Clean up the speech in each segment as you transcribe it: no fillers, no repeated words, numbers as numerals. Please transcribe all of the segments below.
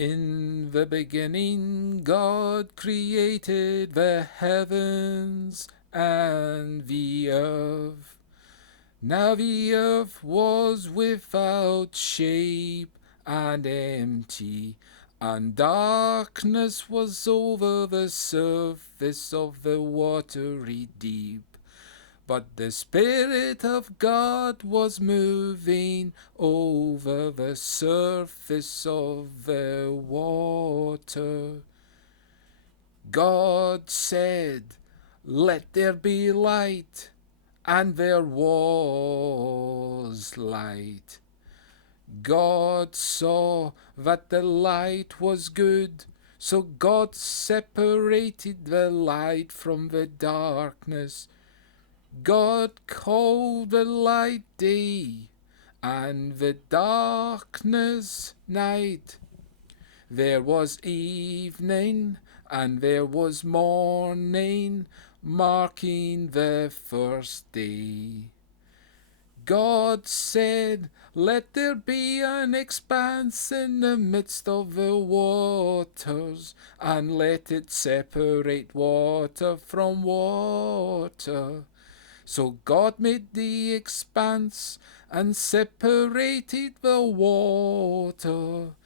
In the beginning, God created the heavens and the earth. Now the earth was without shape and empty, and darkness was over the surface of the watery deep. But the Spirit of God was moving over the surface of the water. God said, "Let there be light," and there was light. God saw that the light was good, so God separated the light from the darkness. God called the light day, and the darkness night. There was evening, and there was morning, marking the first day. God said, "Let there be an expanse in the midst of the waters, and let it separate water from water." So God made the expanse and separated the water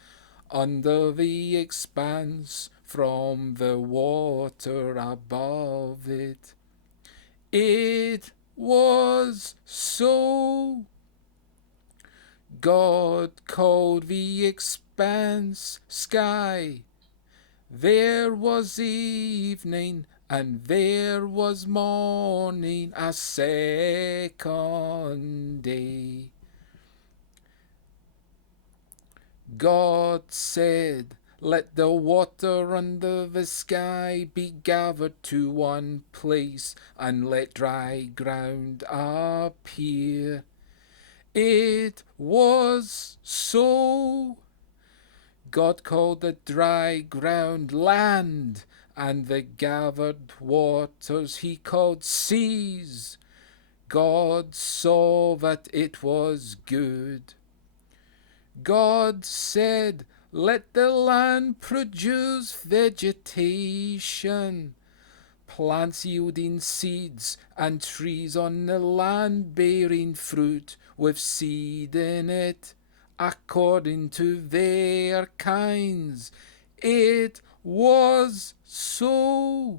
under the expanse from the water above it. It was so. God called the expanse sky. There was evening, and there was morning, a second day. God said, "Let the water under the sky be gathered to one place, and let dry ground appear." It was so. God called the dry ground land, and the gathered waters he called seas. God saw that it was good. God said, "Let the land produce vegetation, plants yielding seeds, and trees on the land bearing fruit with seed in it, according to their kinds." It was so.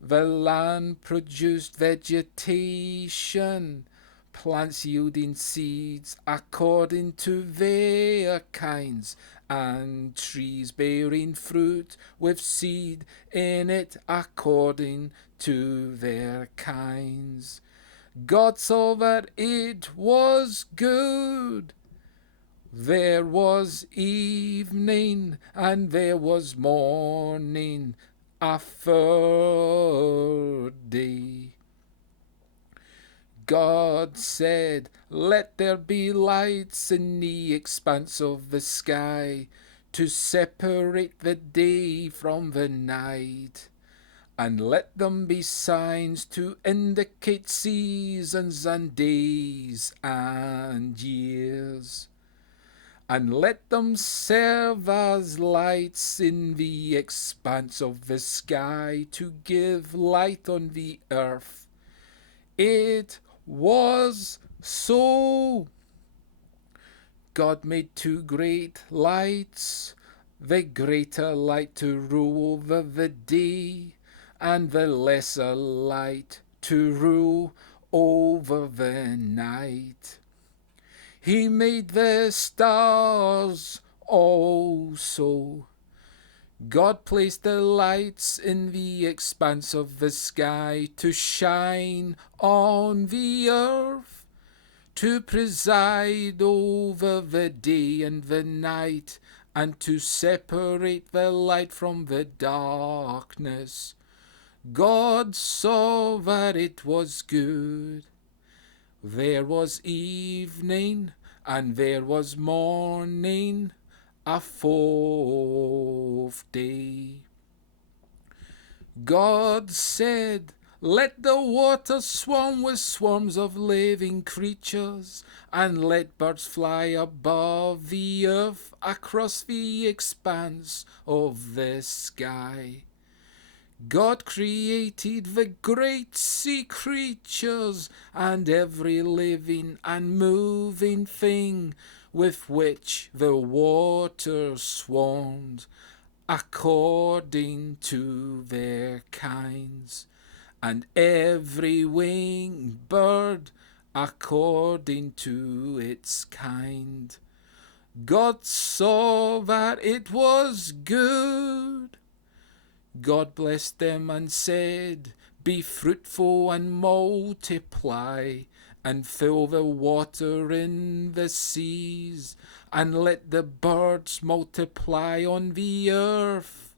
The land produced vegetation, plants yielding seeds according to their kinds, and trees bearing fruit with seed in it according to their kinds. God saw that it was good. There was evening, and there was morning, a third day. God said, "Let there be lights in the expanse of the sky to separate the day from the night, and let them be signs to indicate seasons and days and years. And let them serve as lights in the expanse of the sky to give light on the earth." It was so. God made two great lights, the greater light to rule over the day, and the lesser light to rule over the night. He made the stars also. God placed the lights in the expanse of the sky to shine on the earth, to preside over the day and the night, and to separate the light from the darkness. God saw that it was good. There was evening, and there was morning, a fourth day. God said, Let the waters swarm with swarms of living creatures, and let birds fly above the earth across the expanse of the sky. God created the great sea creatures and every living and moving thing with which the waters swarmed, according to their kinds, and every winged bird according to its kind. God saw that it was good. God blessed them and said, "Be fruitful and multiply, and fill the water in the seas, and let the birds multiply on the earth."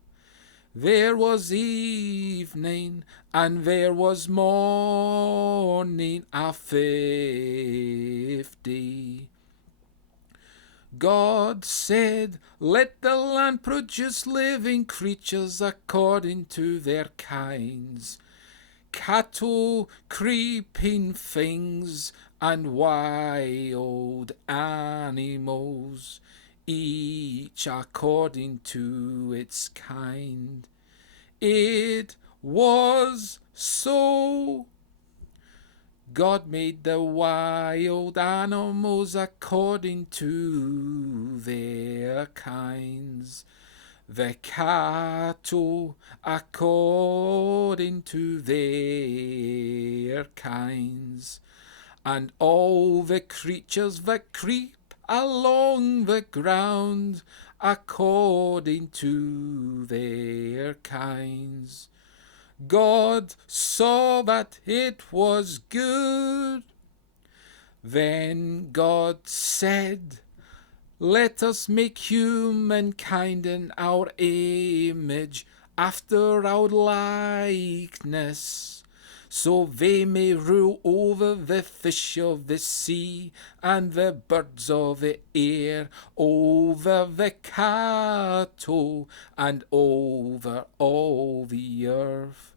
There was evening, and there was morning, a fifth day. God said, "Let the land produce living creatures according to their kinds, cattle, creeping things, and wild animals, each according to its kind." It was so. God made the wild animals according to their kinds, the cattle according to their kinds, and all the creatures that creep along the ground according to their kinds. God saw that it was good. Then God said, "Let us make humankind in our image, after our likeness, so they may rule over the fish of the sea and the birds of the air, over the cattle, and over all the earth,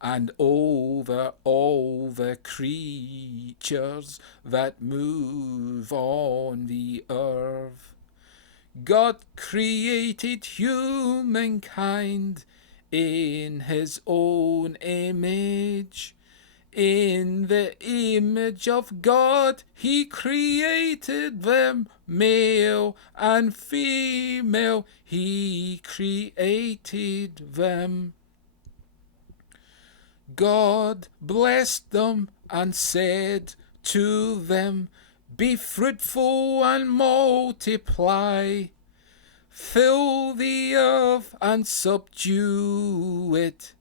and over all the creatures that move on the earth." God created humankind in his own image. In the image of God he created them, male and female he created them. God blessed them and said to them, "Be fruitful and multiply, fill the earth and subdue it,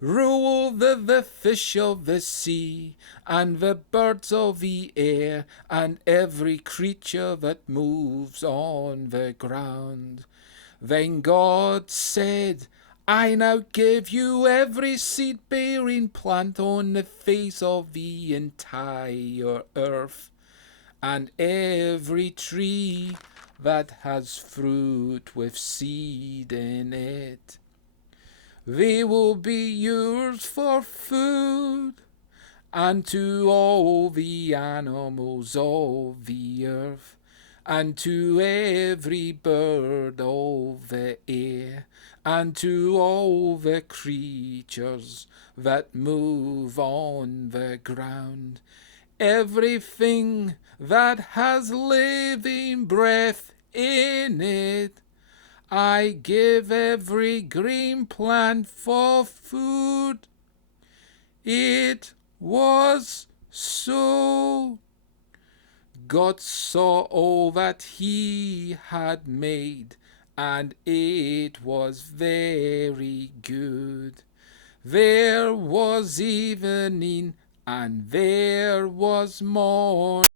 rule the fish of the sea and the birds of the air and every creature that moves on the ground." Then God said, "I now give you every seed-bearing plant on the face of the entire earth, and every tree that has fruit with seed in it. They will be yours for food, and to all the animals of the earth, and to every bird of the air, and to all the creatures that move on the ground. Everything that has living breath in it, I give every green plant for food." It was so. God saw all that he had made, and it was very good. There was evening, and there was morning,